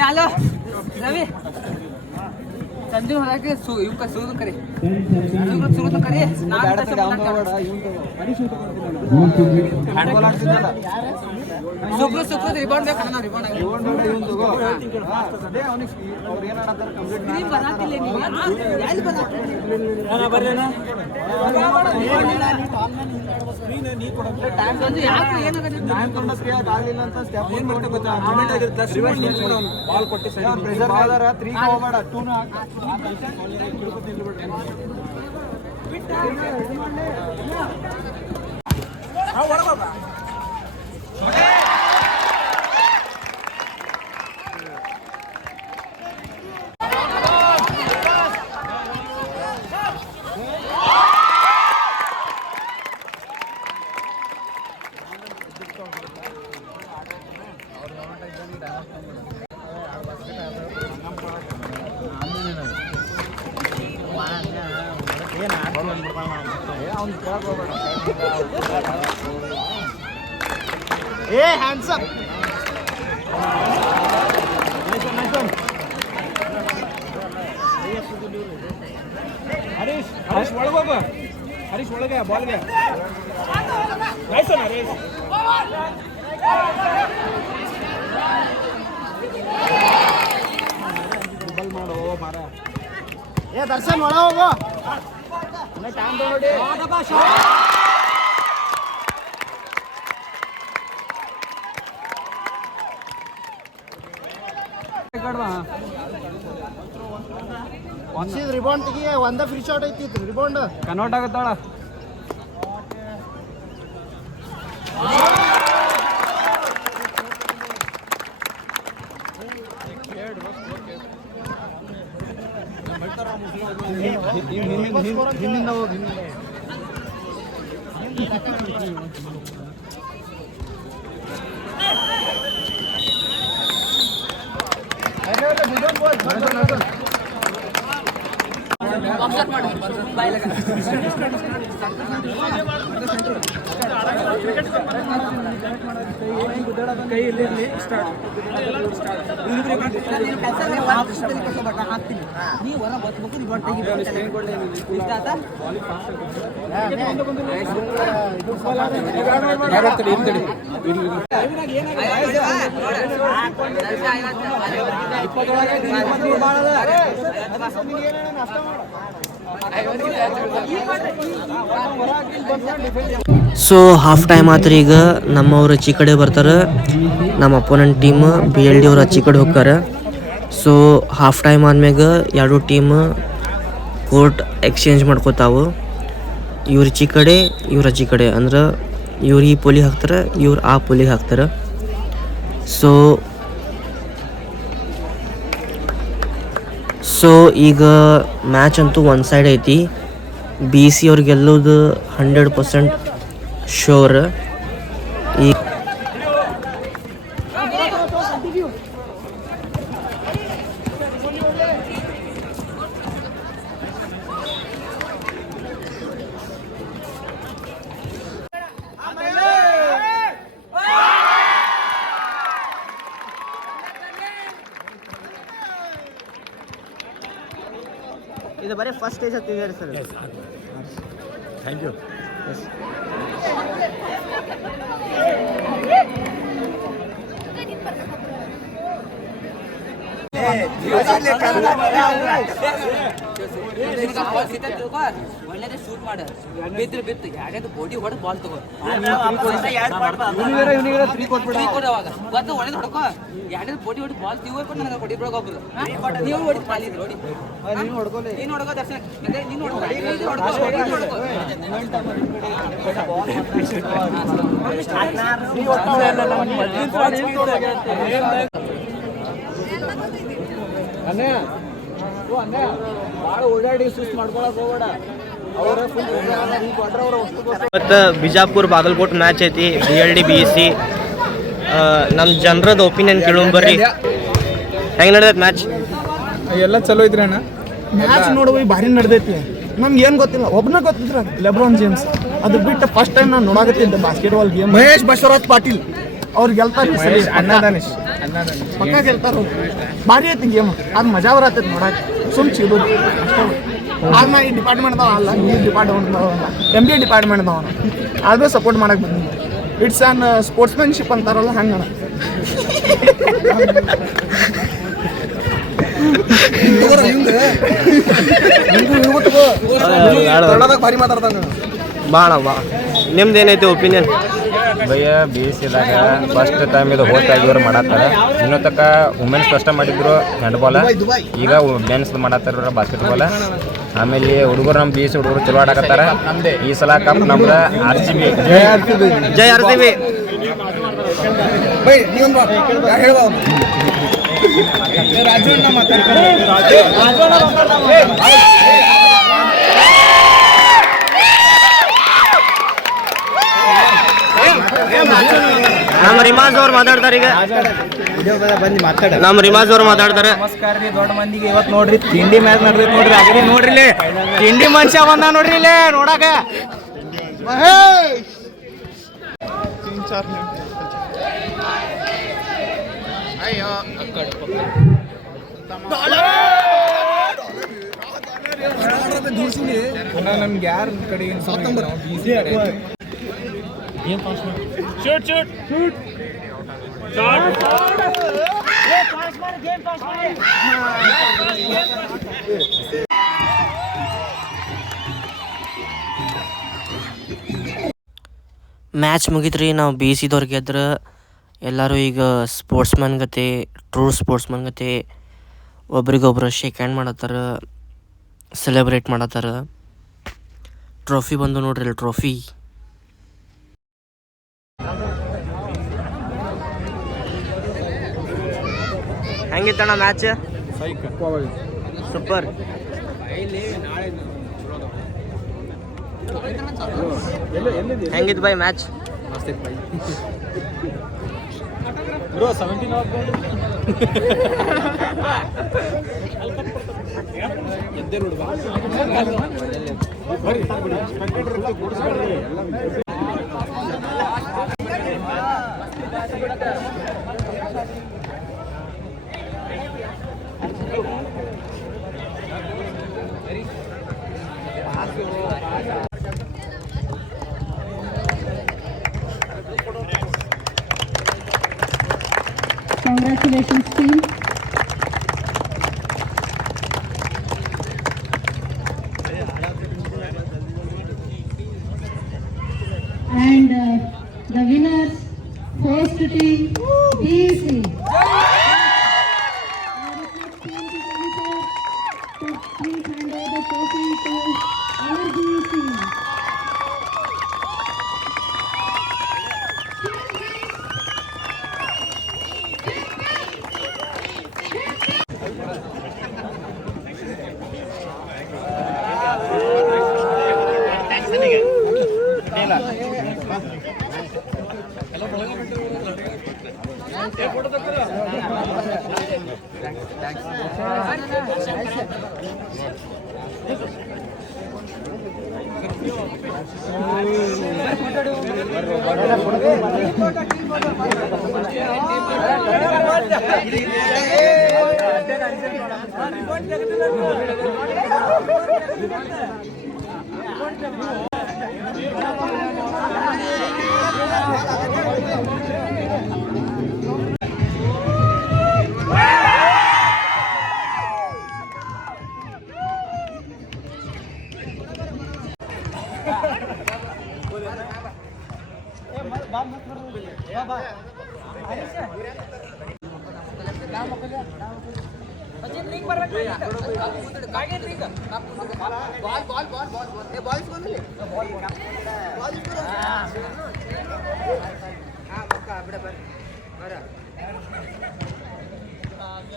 Hello Ravi ಸಂಜೆ ಹೊರಗೆ ಇವಕ್ಕ ಸುಗದು ಕರಿ ಸುಗದು ಕರಿ ಸುಗದು ರಿಬೌಂಡ್ ಬೇಕು ನಾನು rebound Hey, hands up! Harish, what gaya? Ball gaya. Nice one, Harish. Double mado, mara. Hey, Darshan, wala hoga. मैं time दो दे rebound ತೆಗಿ ಒಂದ ಫ್ರೀ ಶಾಟ್ ಐತಿ ರಿಬೌಂಡ್ ಕನ್ವರ್ಟ್ ಆಗುತ್ತಾಳ ಹಿಂದಿಂದ ಹೋಗಿ ಕೈ ಇಲ್ಲಿ ಸ್ಟಾರ್ಟ್ ನೀ ಹೊರ ಬತ್ಬೇಕು ರಿಬೌಂಡ್ ತೆಗಿಬೇಕು ಇಷ್ಟ ಆತ ಸೊ ಹಾಫ್ ಟೈಮ್ ಆತ್ರಿ ಈಗ ನಮ್ಮವ್ರು ಆಚೆ ಕಡೆ ಬರ್ತಾರೆ ನಮ್ಮ ಅಪೋನೆಂಟ್ ಟೀಮ್ BLD ಅವ್ರು ಆಚೆ ಕಡೆ ಹೋಗ್ತಾರೆ ಸೊ ಹಾಫ್ ಟೈಮ್ ಆದ್ಮ್ಯಾಗ ಎರಡು ಟೀಮ್ ಕೋರ್ಟ್ ಎಕ್ಸ್ಚೇಂಜ್ ಮಾಡ್ಕೋತಾವು ಇವ್ರ ಆಚೆ ಕಡೆ ಇವ್ರ ಆಚೆ ಕಡೆ ಅಂದ್ರೆ ಇವ್ರು ಈ ಪೋಲಿಗೆ ಹಾಕ್ತಾರೆ ಇವ್ರು ಆ ಪೋಲಿಗೆ ಹಾಕ್ತಾರೆ ಸೊ ಈಗ ಮ್ಯಾಚ್ ಅಂತೂ ಒನ್ ಸೈಡ್ ಐತಿ BC ಅವ್ರು ಗೆಲ್ಲೋದು 100% ಶೋರ್ ಈ ಇದು ಬರೀ ಫಸ್ಟ್ ಸ್ಟೇಜ್ ಹತ್ತಿದ್ದಾರೆ ಸರ್ ಥ್ಯಾಂಕ್ ಯು ಒಳ್ಳೆದ ಶೂಟ್ ಮಾಡ ಬಿದ್ದು ಬಿತ್ತು ಯಾರ್ಯಾರು ಬೋಡಿ ಹೊಡೆದು ಬಾಲ್ ತಗೋ ಅವಾಗ ಗೊತ್ತು ಒಳ್ಳೆದು ಹೊಡ್ಕೋ ಯಾರ್ಯಾರು ಬೋಡಿ ಹೊಡಿ ಬಾಲ್ ತಿಳ್ಕೊಂಡು ನನಗೆ ಹೊಡಿಬಿಡೋಕೆ ಹೋಗ್ಬೋದು ನೀವು ಹೊಡಿ ಪಾಲಿದ್ರು ಹೊಡಿ ನೀನು ಹೊಡ್ಕೋ ದರ್ಶನ ನೀನು ಅಣ್ಣ ಭಾಳ ಓಡಾಡಿ ಸುಸ್ತು ಮಾಡ್ಕೊಳಕ್ ಹೋಗ್ಬೇಡ ಮತ್ತು ಬಿಜಾಪುರ ಬಾಗಲಕೋಟ್ ಮ್ಯಾಚ್ ಐತಿ BLD BEC. ನಮ್ಮ ಜನರದ ಒಪಿನಿಯನ್ ಕೇಳೋಣ ಬರ್ರಿ. ಹೆಂಗೆ ನಡೆದೈತೆ ಮ್ಯಾಚ್? ಎಲ್ಲ ಚಲೋ ಐತ್ರಿ ಅಣ್ಣ. ಮ್ಯಾಚ್ ನೋಡುವ ಭಾರಿ ನಡೆದೈತಿ. ನಮ್ಗೆ ಏನು ಗೊತ್ತಿಲ್ಲ, ಒಬ್ಬನ ಗೊತ್ತಿದ್ರ ಲೆಬ್ರಾನ್ ಜೇಮ್ಸ್. ಅದು ಬಿಟ್ಟು ಫಸ್ಟ್ ಟೈಮ್ ನಾನು ನೋಡಾಕತ್ತಿದ್ದೆ ಬಾಸ್ಕೆಟ್ಬಾಲ್ ಗೇಮ್. ಮಹೇಶ್ ಬಸವರಾಜ್ ಪಾಟೀಲ್ ಅವ್ರು ಗೆಲ್ತಾರೆ, ಪಕ್ಕ ಗೆಲ್ತಾರ. ಭಾರಿ ಐತಿ ಗೇಮ್, ಅದು ಮಜಾ ಬರತ್ತೈತಿ ನೋಡಕ್ಕೆ. ಸುಮ್ ಚಿಗೋದು ಅಷ್ಟೇ. ಆಗ ನಾ ಈ ಡಿಪಾರ್ಟ್ಮೆಂಟ್ದವ ಅಲ್ಲ, ಈ ಡಿಪಾರ್ಟ್ಮೆಂಟ್ದವ ಅಲ್ಲ, MBA ಡಿಪಾರ್ಟ್ಮೆಂಟ್ದವ. ಅದೇ ಸಪೋರ್ಟ್ ಮಾಡಕ್ಕೆ ಬಂದಿದ್ದೆ. ಇಟ್ಸ್ ಆನ್ ಸ್ಪೋರ್ಟ್ಸ್ಮನ್ಶಿಪ್ ಅಂತಾರಲ್ಲ ಹಂಗ. ಭಾರಿ ಮಾತಾಡ್ತಾನ ಭಾಳ ನಿಮ್ದು ಏನೈತಿ ಒಪಿನಿಯನ್? ಭಯ್ಯ BECದಾಗ ಫಸ್ಟ್ ಟೈಮ್ ಇದು ಹೋಸ್ಟ್ ಆಗಿವ್ರು ಮಾಡತ್ತಾರ. ಇನ್ನೂ ತಕ್ಕ ವುಮೆನ್ಸ್ ಫಸ್ಟ್ ಮಾಡಿದ್ರು ಹ್ಯಾಂಡ್ಬಾಲ್, ಈಗ ಮೆನ್ಸ್ ಮಾಡತ್ತಾರ ಬಾಸ್ಕೆಟ್ಬಾಲ್. ಆಮೇಲೆ ಹುಡುಗರು ನಮ್ಮ BEC ಹುಡುಗರು ಚಲೋ ಆಡಕತ್ತಾರ. ಈ ಸಲ ಕಪ್ ನಮ್ದು RCB. ಜೈ RCB. ನಮ್ಮ ರಿಮಾಜ್ ಅವ್ರು ಮಾತಾಡ್ತಾರೆ ಈಗ. ನಮ್ಮ ರಿಮಾಜ್ ಅವ್ರು ಮಾತಾಡ್ತಾರೆ. ನಮಸ್ಕಾರ ರೀ ದೊಡ್ಡ ಮಂದಿಗೆ. ಇವತ್ತು ನೋಡ್ರಿ ತಿಂಡಿ ಮ್ಯಾಚ್ ನಡೆದೈತೆ ನೋಡ್ರಿ. ಆಗಲಿ ನೋಡ್ರಿ ಇಲ್ಲಿ ತಿಂಡಿ ಮನುಷ್ಯ ಬಂದ ನೋಡ್ರಿ ಇಲ್ಲಿ ನೋಡಾಕ. ನಮ್ಗೆ ಯಾರ ಕಡೆಗೆ ಮ್ಯಾಚ್ ಮುಗಿತ್ರಿ. ನಾವು BECದವ್ರು ಗೆದ್ರೆ ಎಲ್ಲರೂ ಈಗ ಸ್ಪೋರ್ಟ್ಸ್ಮನ್ ಗತೆ, ಟ್ರೂ ಸ್ಪೋರ್ಟ್ಸ್ಮನ್ ಗತೆ ಒಬ್ರಿಗೊಬ್ರು ಶೇಕ್ ಹ್ಯಾಂಡ್ ಮಾಡತ್ತಾರ, ಸೆಲೆಬ್ರೇಟ್ ಮಾಡತ್ತಾರ. ಟ್ರೋಫಿ ಬಂದು ನೋಡ್ರಿ ಅಲ್ಲಿ ಟ್ರೋಫಿ. ಹೆಂಗಿತ್ತಣ್ಣ ಮ್ಯಾಚ್? ಸೂಪರ್. ಹೆಂಗಿತ್ತು by match? Congratulations, team. And the winners, host team, BEC. Please hand over the trophy to our BEC.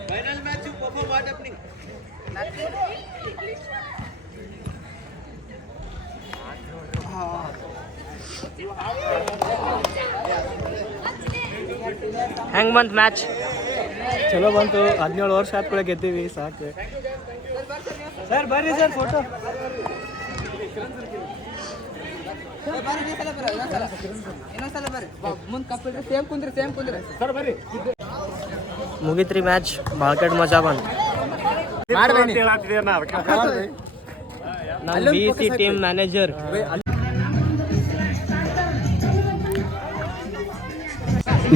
Final match, you perform what happening? ಹೆಂಗ್ ಬಂತ್ match? ಚಲೋ ಬಂತು. 17 ವರ್ಷ ಆದ್ಮೇಲೆ ಗೆದ್ದೀವಿ, ಸಾಕು. ಸರ್ ಬರ್ರಿ ಸರ್ ಫೋಟೋ. ಇನ್ನೊಂದ್ಸಲ ಬರ್ರಿ ಮುಂದೆ ಕಪ್ಪಿಡ್ರಿ ಸೇಮ್ ಕುಂದ್ರಿ ಸರ್ ಬರ್ರಿ. ಮುಗಿತ್ರಿ ಮ್ಯಾಚ್, ಬಾಳ್ಕೆಟ್ ಮಜಾ ಬಂತ್. ನಮ್ಮ BC team manager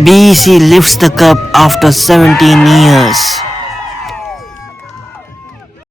BC lifts the cup after 17 years.